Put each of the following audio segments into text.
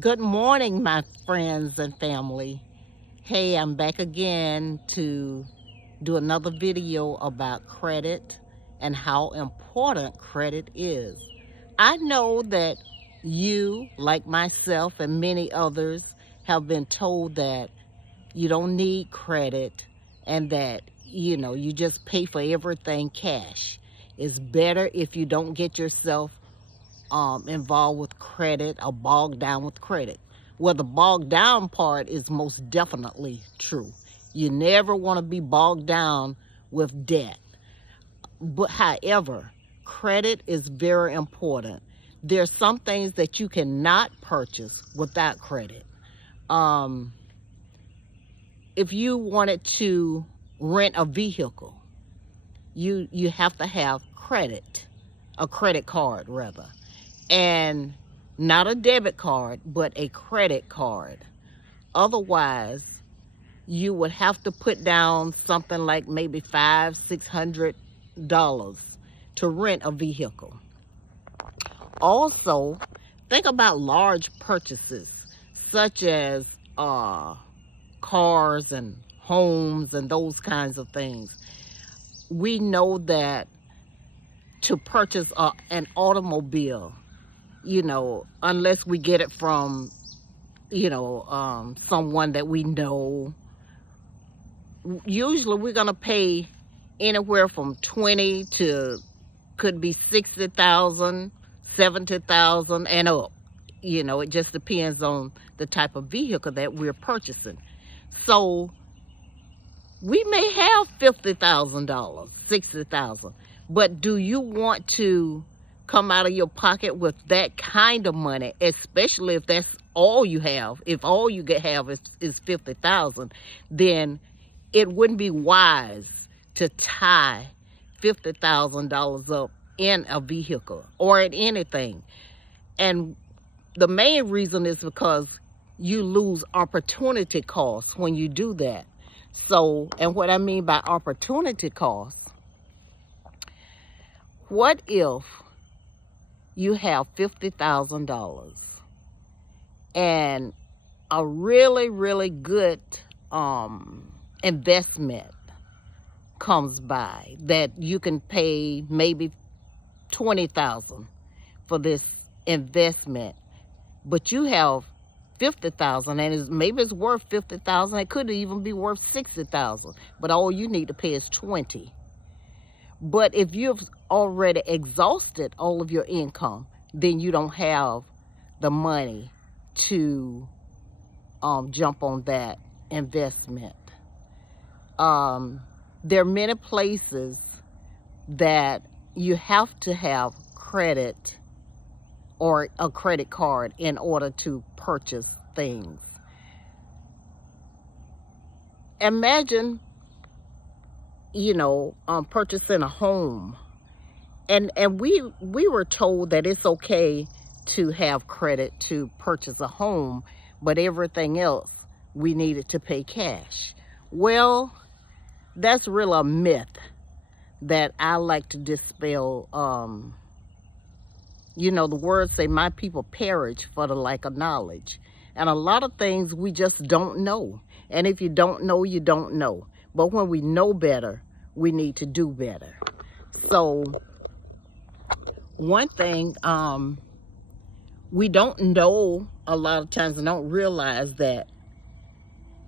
Good morning, my friends and family. Hey, I'm back again to do another video about credit and how important credit is. I know that you, like myself and many others, have been told that you don't need credit and that, you just pay for everything cash. It's better if you don't get yourself involved with credit or bogged down with credit. Well, the bogged down part is most definitely true. You never want to be bogged down with debt. But however, credit is very important. There's some things that you cannot purchase without credit. Um, if you wanted to rent a vehicle, you have to have credit, a credit card rather, and not a debit card, but a credit card. Otherwise, you would have to put down something like maybe $500-600 to rent a vehicle. Also, think about large purchases such as cars and homes and those kinds of things. We know that to purchase an automobile, unless we get it from, someone that we know, usually we're going to pay anywhere from 20 to could be 60,000, 70,000 and up. It just depends on the type of vehicle that we're purchasing. So we may have $50,000, 60,000, but do you want to come out of your pocket with that kind of money, especially if that's all you have? If all you have is 50,000, then it wouldn't be wise to tie $50,000 up in a vehicle or in anything. And the main reason is because you lose opportunity costs when you do that. So, and what I mean by opportunity costs, what if you have $50,000 and a really, really good investment comes by that you can pay maybe 20,000 for this investment, but you have 50,000 and maybe it's worth 50,000. It could even be worth 60,000, but all you need to pay is 20. But if you've already exhausted all of your income, then you don't have the money to jump on that investment. There are many places that you have to have credit or a credit card in order to purchase things. Imagine, purchasing a home, and we were told that it's okay to have credit to purchase a home, but everything else we needed to pay cash. Well, that's really a myth that I like to dispel. The words say, my people perish for the lack of knowledge. And a lot of things we just don't know. And if you don't know, you don't know. But when we know better, we need to do better. So one thing we don't know a lot of times and don't realize that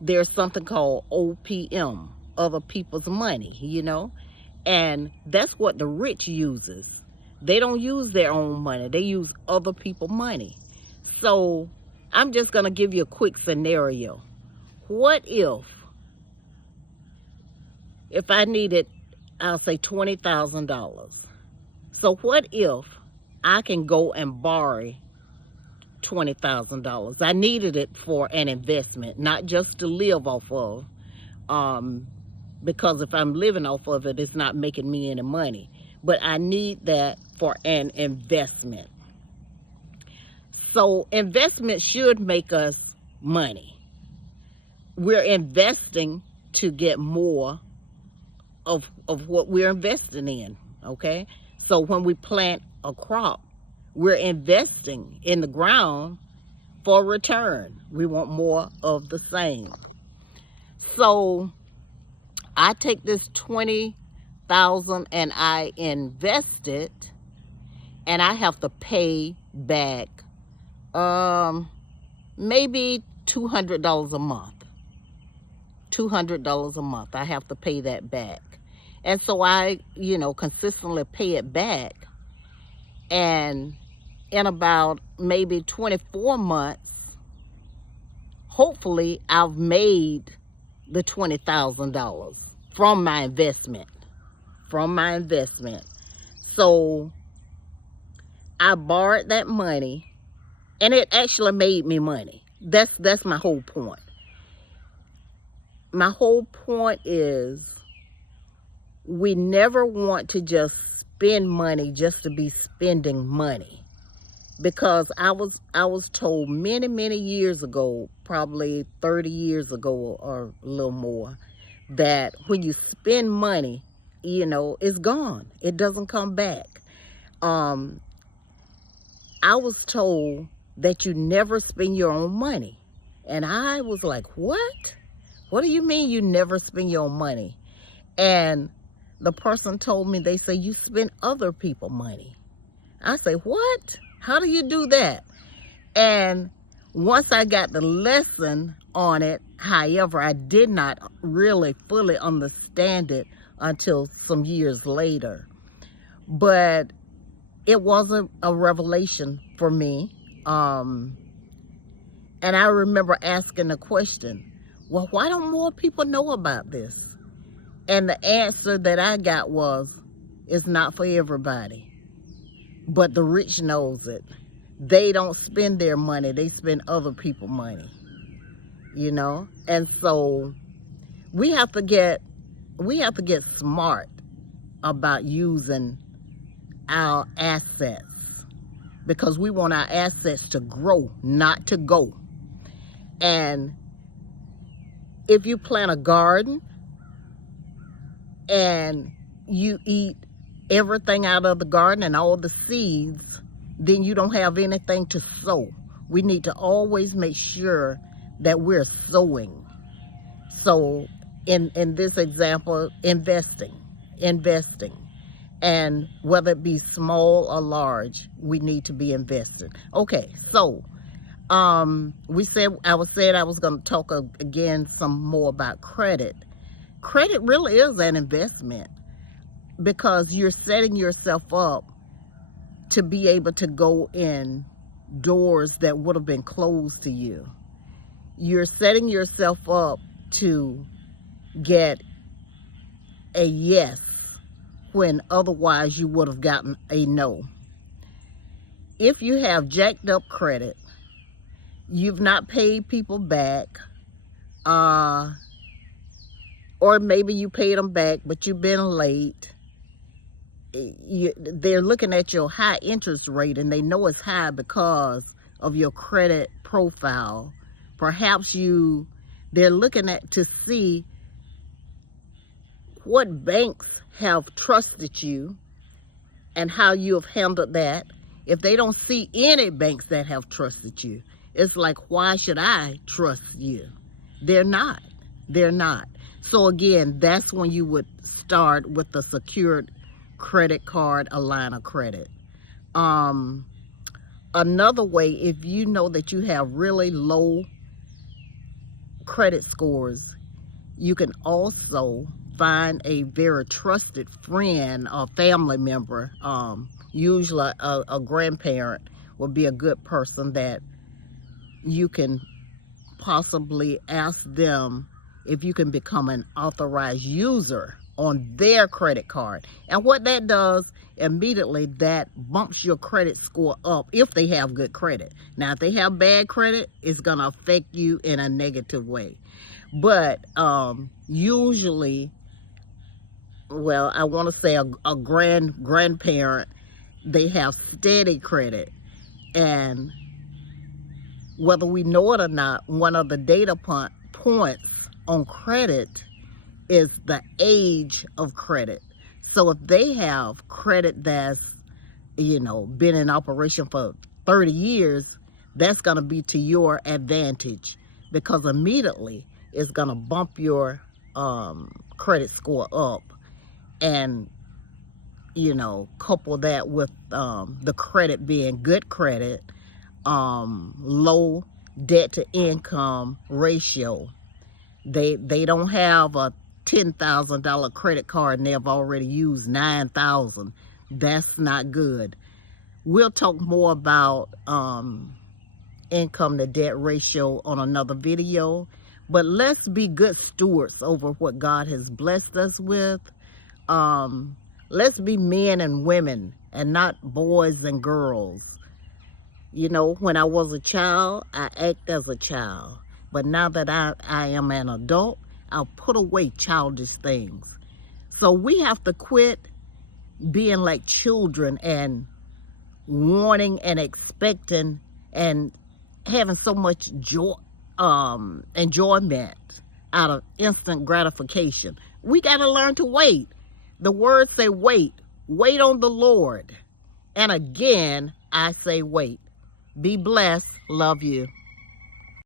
there's something called OPM, other people's money, and that's what the rich uses. They don't use their own money. They use other people's money. So I'm just going to give you a quick scenario. What if I needed, I'll say $20,000. So what if I can go and borrow $20,000? I needed it for an investment, not just to live off of, because if I'm living off of it, it's not making me any money. But I need that for an investment. So investment should make us money. We're investing to get more of what we're investing in, okay? So when we plant a crop, we're investing in the ground for return. We want more of the same. So I take this 20,000 and I invest it, and I have to pay back maybe $200 a month. $200 a month. I have to pay that back. And so I, consistently pay it back. And in about maybe 24 months, hopefully I've made the $20,000 from my investment. So I borrowed that money, and it actually made me money. That's my whole point. My whole point is we never want to just spend money just to be spending money. Because I was told many years ago, probably 30 years ago or a little more, that when you spend money, it's gone. It doesn't come back. I was told that you never spend your own money. And I was like, what? What do you mean you never spend your own money? And the person told me, they say, you spend other people's money. I say, what? How do you do that? And once I got the lesson on it, however, I did not really fully understand it until some years later. But it wasn't a revelation for me. And I remember asking the question, well, why don't more people know about this? And the answer that I got was, it's not for everybody. But the rich knows it. They don't spend their money. They spend other people's money. And so we have to get smart about using our assets, because we want our assets to grow, not to go. And if you plant a garden and you eat everything out of the garden and all the seeds, then you don't have anything to sow. We need to always make sure that we're sowing. So in this example, investing. And whether it be small or large, we need to be invested. Okay, so I was going to talk again some more about credit. Credit really is an investment, because you're setting yourself up to be able to go in doors that would have been closed to you. You're setting yourself up to get a yes when otherwise you would have gotten a no. If you have jacked up credit, you've not paid people back, or maybe you paid them back, but you've been late. They're looking at your high interest rate, and they know it's high because of your credit profile. Perhaps they're looking at to see what banks have trusted you and how you have handled that. If they don't see any banks that have trusted you, it's like, why should I trust you? They're not. So again, that's when you would start with a secured credit card, a line of credit. Another way, if you know that you have really low credit scores, you can also find a very trusted friend or family member. Usually a grandparent would be a good person that you can possibly ask them if you can become an authorized user on their credit card. And what that does, immediately that bumps your credit score up if they have good credit. Now, if they have bad credit, it's going to affect you in a negative way. But usually, well, I want to say a grandparent, they have steady credit. And whether we know it or not, one of the data points on credit is the age of credit. So if they have credit that's, been in operation for 30 years, that's going to be to your advantage, because immediately it's going to bump your credit score up. And couple that with the credit being good credit, low debt to income ratio. They don't have a $10,000 credit card and they've already used $9,000. That's not good. We'll talk more about income to debt ratio on another video, but let's be good stewards over what God has blessed us with. Let's be men and women and not boys and girls. When I was a child, I act as a child. But now that I am an adult, I'll put away childish things. So we have to quit being like children and wanting and expecting and having so much joy, enjoyment out of instant gratification. We got to learn to wait. The words say wait. Wait on the Lord. And again, I say wait. Be blessed. Love you.